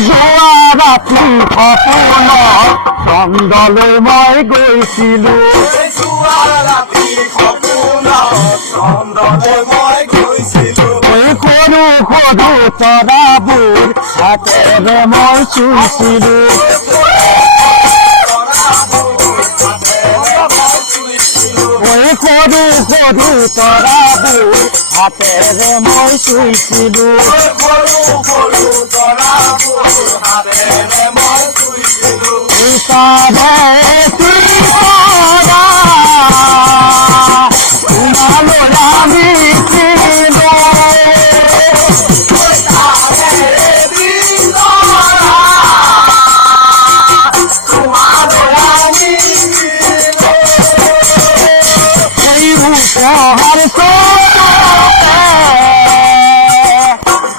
রাত্রি সপন চন্দলে মই গৈছিলো সৰু সৰু তৰাবোৰ হাতেৰে মই চুইছিলো সৰু সৰু তৰাবোৰ হাতেৰে মই চুইছিলো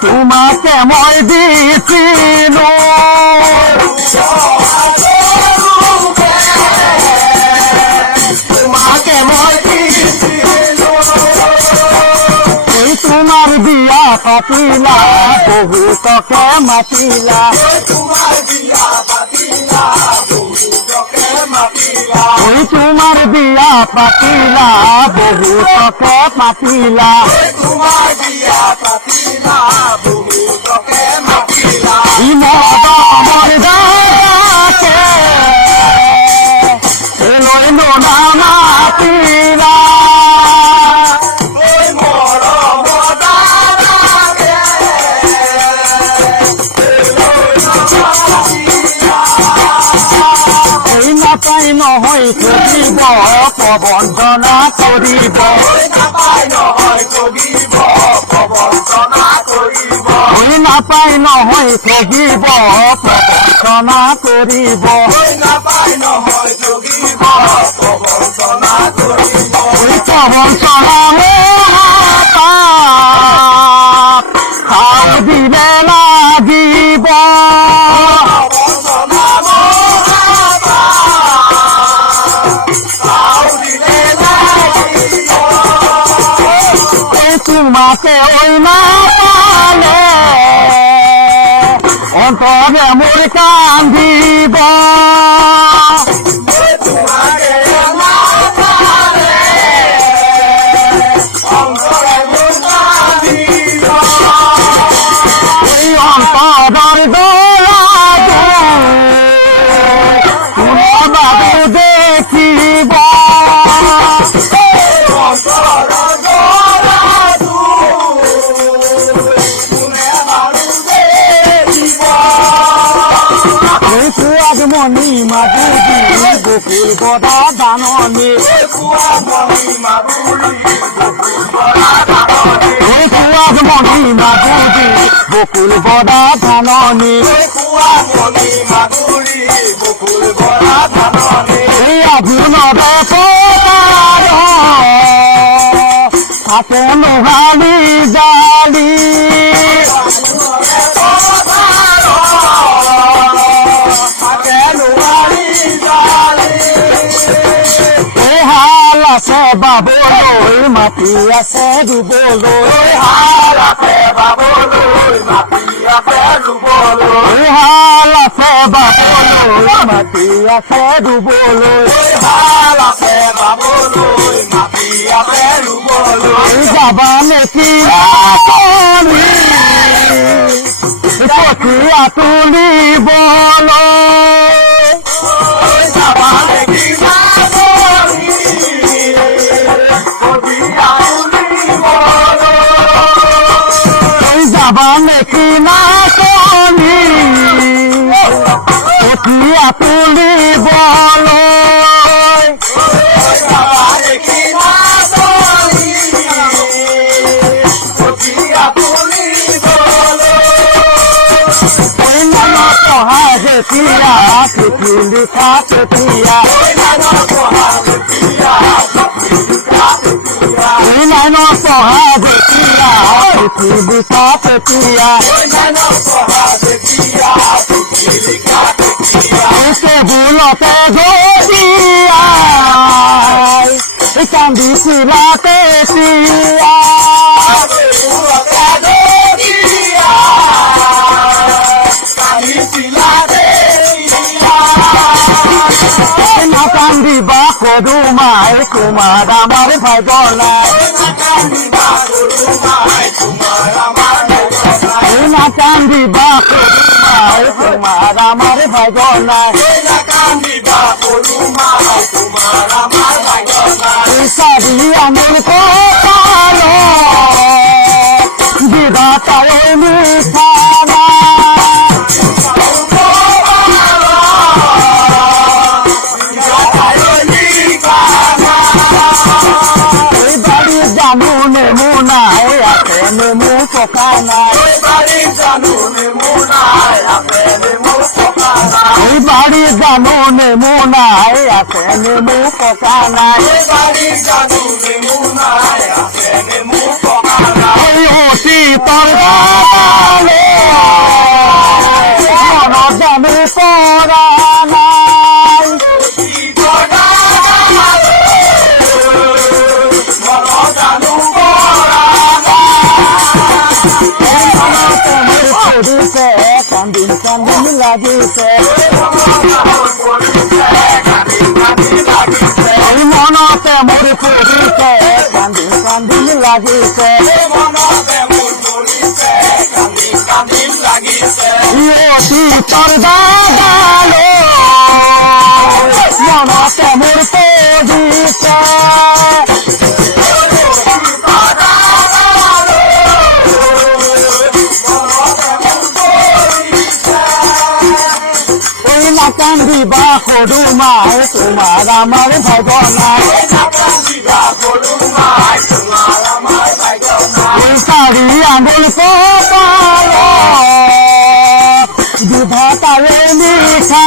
তোমাকে মই দিছিলো তোমাকে মই দিছিলো তোমার বিয়া পাতিলা বহুতকে মাতিলা তোমার বিয়া পাতিলা তোমার বিয়া পাতিলা বহুতকে মাতিলা আমার দাকে লইল না মাতিলা নাপাই নহয় কবিব প্ৰবঞ্চনা কৰিব নাপাই নহয় কবিব প্ৰবঞ্চনা কৰিব প্ৰবঞ্চনা খাপ দিলে লাগিব তোমাকে ওই না পালে অন্তরে মোর কান্দিব এই অন্তরের দোলা তোমার বাবু দেখিব মণি মাধুরী বকুল বদা দাননি মণি মাধুরী বকুল বদা ধাননি আগুনরে পোতার হাতে লোহালি জালি আছে বাবুলৈ মাটি আছে ৰুবলৈ হাল আছে বাবুলৈ মাটি আছে ৰুবলৈ হাল আছে বাবুলৈ মাটি আছে ৰুবলৈ হাল আছে বাবুলৈ মাটি আছে ৰুবলৈ যাবা নেকি কঠীয়া তুলিবলৈ যাবা নেকি নাকি না কলি কঠিয়া তুলিবলৈ পঢ়া যেতিয়া চিঠি লিখা তেতিয়া পঢ়া যেতিয়া পৃথিৱীকা তেতিয়া টেবুলতে গদিয়াই কান্দিছিলা তেতিয়া পদুমায় তোমার আমার ভাগ্য নাই না কান্দিবা পদুমায় তোমার আমার ভাগ্য নাই সারি আমার কপালো বিধাতায় মিশানা এই বাড়ি জানু নেমুনায় আছে নেমু পোকানা এই বাড়ি জানু নেমুনায় আছে নেমু পোকানা এই অতি তরবালে মন জানি পরা নাই কান্দিন কান্দিন লাগিছে মনতে মোর পড়িছে কান্দিন কান্দিন লাগিছে অতি তরবালে মনতে মোর পড়িছে কান্দিবা পদুমায় তোমার আমার ভাগ্য নাই সারি আঙুল কপালো বিধাতায় মিশা